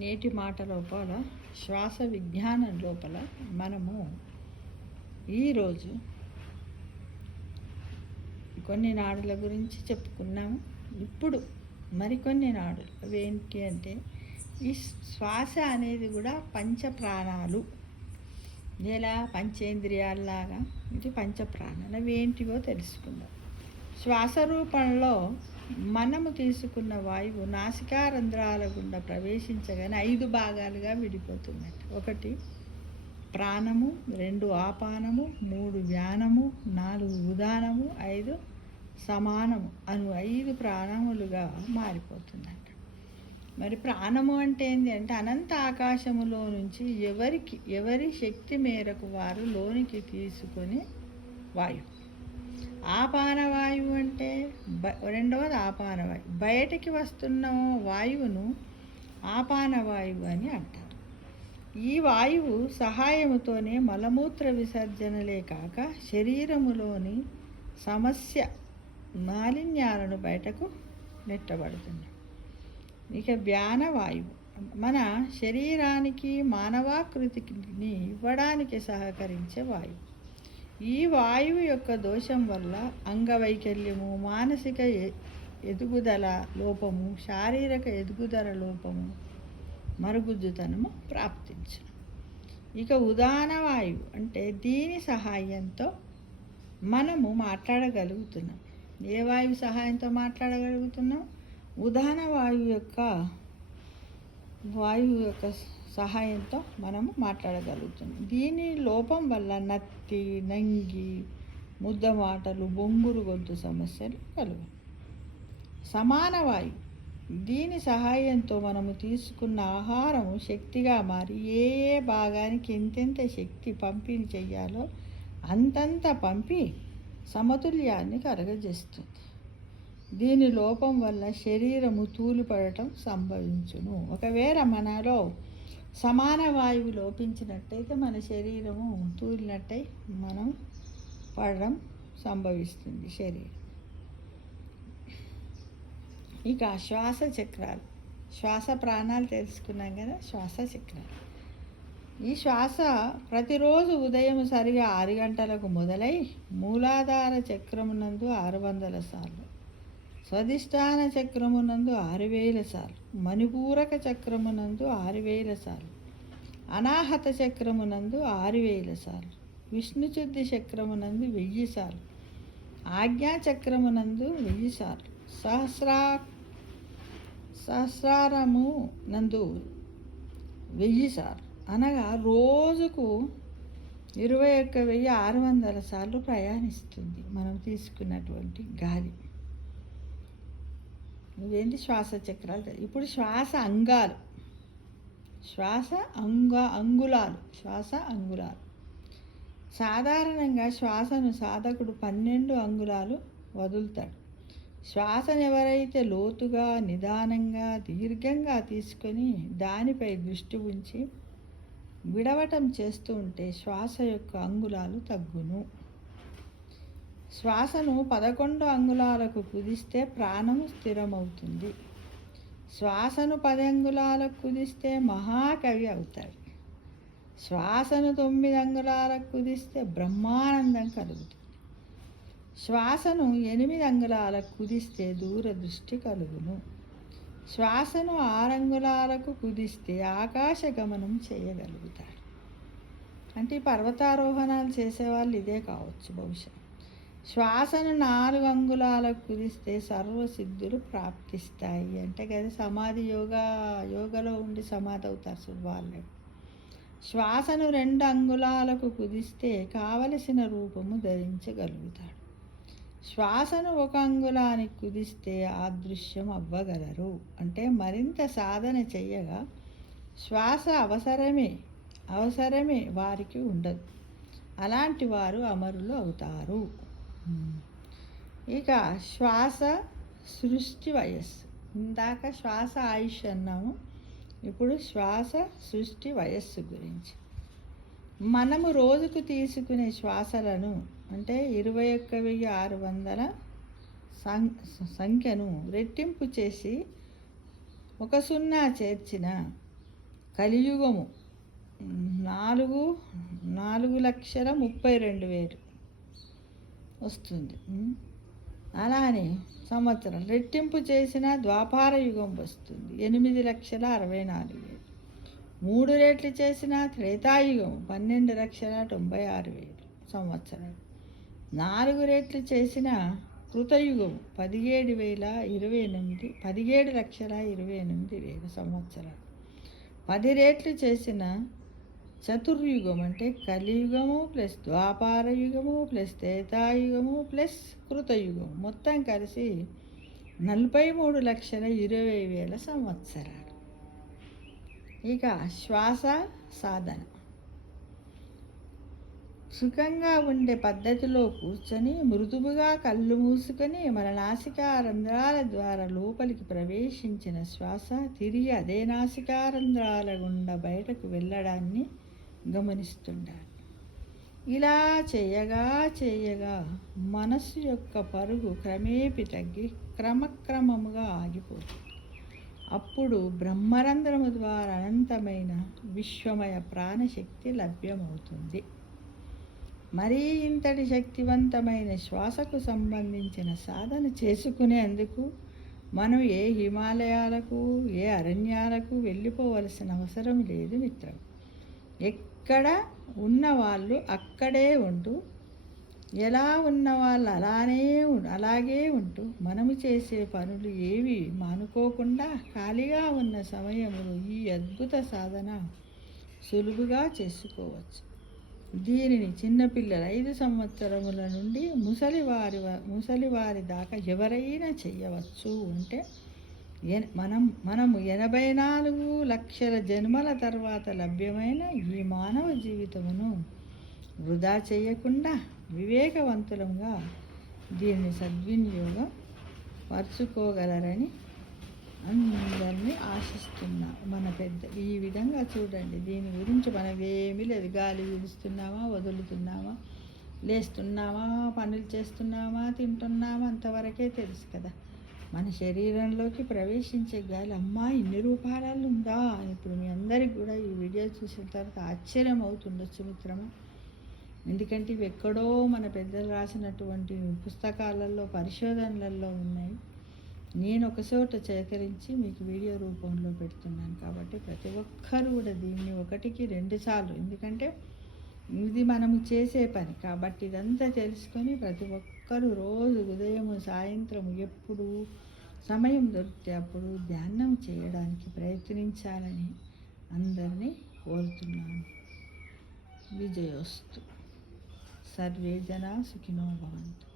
నేటి మాట లోపల శ్వాస విజ్ఞానం లోపల మనము ఈరోజు కొన్ని నాడుల గురించి చెప్పుకున్నాము. ఇప్పుడు మరికొన్ని నాడులు అవి ఏంటి అంటే, ఈ శ్వాస అనేది కూడా పంచప్రాణాలు, ఎలా పంచేంద్రియాల్లాగా ఇది పంచప్రాణాలు. అవి ఏంటివో తెలుసుకుందాం. శ్వాస రూపంలో మనము తీసుకున్న వాయువు నాసికా రంధ్రాల గుండా ప్రవేశించగానే 5 భాగాలుగా విడిపోతున్నట్టు. 1 ప్రాణము, 2 ఆపానము, 3 వ్యానము, 4 ఉదానము, 5 సమానము అను 5 ప్రాణములుగా మారిపోతున్నట్టు. మరి ప్రాణము అంటే ఏంటి అంటే, అనంత ఆకాశములో నుంచి ఎవరి శక్తి మేరకు వారు లోనికి తీసుకొని వాయువు. ఆపానవాయువు అంటే రెండవది ఆపానవాయువు. బయటికి వస్తున్న వాయువును ఆపానవాయువు అని అంటారు. ఈ వాయువు సహాయముతోనే మలమూత్ర విసర్జనలే కాక శరీరములోని సమస్య మాలిన్యాలను బయటకు నెట్టబడుతుంది. ఇక వ్యానవాయువు మన శరీరానికి మానవాకృతిని ఇవ్వడానికి సహకరించే వాయువు. ఈ వాయువు యొక్క దోషం వల్ల అంగవైకల్యము, మానసిక ఎదుగుదల లోపము, శారీరక ఎదుగుదల లోపము, మరుగుజ్జుతనము ప్రాప్తించును. ఇక ఉదాన వాయువు అంటే దీని సహాయంతో మనము మాట్లాడగలుగుతున్నాం. ఏ వాయువు సహాయంతో మాట్లాడగలుగుతున్నాం? ఉదాన వాయువు యొక్క సహాయంతో మనము మాట్లాడగలుగుతున్నాం. దీని లోపం వల్ల నత్తి, నంగి, ముద్ద మాటలు, బొంగురు గొంతు సమస్యలు కలుగు. సమాన వాయువు దీని సహాయంతో మనము తీసుకున్న ఆహారము శక్తిగా మారి ఏ భాగానికి ఎంతెంత శక్తి పంపిణీ చెయ్యాలో అంతంత పంపి సమతుల్యాన్ని కలగజేస్తుంది. దీని లోపం వల్ల శరీరము తూలిపడటం సంభవించును. ఒకవేళ మనలో సమాన వాయువు లోపించినట్టయితే మన శరీరము తూలినట్టయి మనం పడడం సంభవిస్తుంది శరీరం. ఇక శ్వాస చక్రాలు, శ్వాస ప్రాణాలు తెలుసుకున్నాం కదా. శ్వాస చక్రాలు, ఈ శ్వాస ప్రతిరోజు ఉదయం సరిగా 6 గంటలకు మొదలై మూలాధార చక్రమునందు 600 సార్లు, స్వధిష్టాన చక్రమునందు 6000 సార్లు, మణిపూరక చక్రమునందు 6000 సార్లు, అనాహత చక్రమునందు 6000 సార్లు, విష్ణుశుద్ధి చక్రమునందు 1000 సార్లు, ఆజ్ఞా చక్రమునందు 1000 సార్లు, సహస్రారము నందు 1000 సార్లు, అనగా రోజుకు 21,600 సార్లు ప్రయాణిస్తుంది మనం తీసుకున్నటువంటి గాలి. ఇవేంటి శ్వాస చక్రాలు. ఇప్పుడు శ్వాస అంగాలు, శ్వాస అంగుళాలు. సాధారణంగా శ్వాసను సాధకుడు 12 అంగుళాలు వదులుతాడు. శ్వాసను ఎవరైతే లోతుగా, నిదానంగా, దీర్ఘంగా తీసుకొని దానిపై దృష్టి ఉంచి విడవటం చేస్తూ ఉంటే శ్వాస యొక్క అంగుళాలు తగ్గును. శ్వాసను 11 అంగుళాలకు కుదిస్తే ప్రాణము స్థిరమవుతుంది. శ్వాసను 10 అంగుళాలకు కుదిస్తే మహాకవి అవుతాడు. శ్వాసను 9 అంగుళాలకు కుదిస్తే బ్రహ్మానందం కలుగుతుంది. శ్వాసను 8 అంగుళాలకు కుదిస్తే దూరదృష్టి కలుగును. శ్వాసను 6 అంగుళాలకు కుదిస్తే ఆకాశ గమనం చేయగలుగుతాడు. అంటే పర్వతారోహణాలు చేసేవాళ్ళు ఇదే కావచ్చు బహుశా. శ్వాసను 4 అంగుళాలకు కుదిస్తే సర్వసిద్ధులు ప్రాప్తిస్తాయి. అంటే కదా సమాధి యోగలో ఉండి సమాధి అవుతారు వాళ్ళు. శ్వాసను 2 అంగుళాలకు కుదిస్తే కావలసిన రూపము ధరించగలుగుతాడు. శ్వాసను 1 అంగుళానికి కుదిస్తే అదృశ్యం అవ్వగలరు. అంటే మరింత సాధన చెయ్యగా శ్వాస అవసరమే వారికి ఉండదు. అలాంటి వారు అమరులు అవుతారు. ఇక శ్వాస సృష్టి వయస్సు. ఇందాక శ్వాస ఆయుష్ అన్నాము, ఇప్పుడు శ్వాస సృష్టి వయస్సు గురించి. మనము రోజుకు తీసుకునే శ్వాసలను అంటే 21,600 సంఖ్యను రెట్టింపు చేసి 1 సున్నా చేర్చిన కలియుగము 4,32,000 వస్తుంది. అలానే సంవత్సరం రెట్టింపు చేసిన ద్వాపార యుగం వస్తుంది 8,64,000. 3 రెట్లు చేసిన త్రేతాయుగం 12,96,000 సంవత్సరాలు. 4 రెట్లు చేసిన కృతయుగం 17,28,17,28,000 సంవత్సరాలు. 10 రెట్లు చేసిన చతుర్యుగం అంటే కలియుగము ప్లస్ ద్వాపార యుగము ప్లస్ త్రేతాయుగము ప్లస్ కృతయుగం మొత్తం కలిసి 43,20,000 సంవత్సరాలు. ఇక శ్వాస సాధన. సుఖంగా ఉండే పద్ధతిలో కూర్చొని మృదువుగా కళ్ళు మూసుకొని మన నాసికా రంధ్రాల ద్వారా లోపలికి ప్రవేశించిన శ్వాస తిరిగి అదే నాసికా రంధ్రాల గుండా బయటకు వెళ్ళడాన్ని గమనిస్తుండాలి. ఇలా చేయగా మనస్సు యొక్క పరుగు క్రమేపి తగ్గి క్రమక్రమముగా ఆగిపోతుంది. అప్పుడు బ్రహ్మరంధ్రము ద్వారా అనంతమైన విశ్వమయ ప్రాణశక్తి లభ్యమవుతుంది. మరీ ఇంతటి శక్తివంతమైన శ్వాసకు సంబంధించిన సాధన చేసుకునేందుకు మనం ఏ హిమాలయాలకు ఏ అరణ్యాలకు వెళ్ళిపోవలసిన అవసరం లేదు మిత్రం. ఎక్కడ ఉన్నవాళ్ళు అక్కడే ఉంటూ, ఎలా ఉన్నవాళ్ళు అలాగే ఉంటూ మనము చేసే పనులు ఏవి మానుకోకుండా ఖాళీగా ఉన్న సమయంలో ఈ అద్భుత సాధన సులువుగా చేసుకోవచ్చు. దీనిని చిన్నపిల్లల 5 సంవత్సరముల నుండి ముసలివారి దాకా ఎవరైనా చేయవచ్చు. అంటే మనము 84 లక్షల జన్మల తర్వాత లభ్యమైన ఈ మానవ జీవితమును వృధా చేయకుండా వివేకవంతులంగా దీన్ని సద్వినియోగం పరుచుకోగలరని అందరినీ ఆశిస్తున్నా. మన పెద్ద ఈ విధంగా చూడండి. దీని గురించి మనమేమీ లేదు. గాలి పీలుస్తున్నామా, వదులుతున్నామా, లేస్తున్నామా, పనులు చేస్తున్నామా, తింటున్నామా, అంతవరకే తెలుసు కదా. మన శరీరంలోకి ప్రవేశించే గాలి అమ్మా ఇన్ని రూపాయలు ఉందా అని ఇప్పుడు మీ అందరికి కూడా ఈ వీడియో చూసిన తర్వాత ఆశ్చర్యం అవుతుండొచ్చు మిత్రమా. ఎందుకంటే ఇవి ఎక్కడో మన పెద్దలు రాసినటువంటి పుస్తకాలలో పరిశోధనలలో ఉన్నాయి. నేను ఒక చోట సేకరించి మీకు వీడియో రూపంలో పెడుతున్నాను. కాబట్టి ప్రతి ఒక్కరు కూడా దీన్ని 1కి 2 సార్లు, ఎందుకంటే ఇది మనము చేసే పని కాబట్టి ఇదంతా తెలుసుకొని ప్రతి ఒక్కరూ రోజు ఉదయం సాయంత్రం ఎప్పుడు సమయం దొరికితే అప్పుడు ధ్యానం చేయడానికి ప్రయత్నించాలని అందరినీ కోరుతున్నాను. విజయోస్తు. సర్వే జనా సుఖినో భవంతు.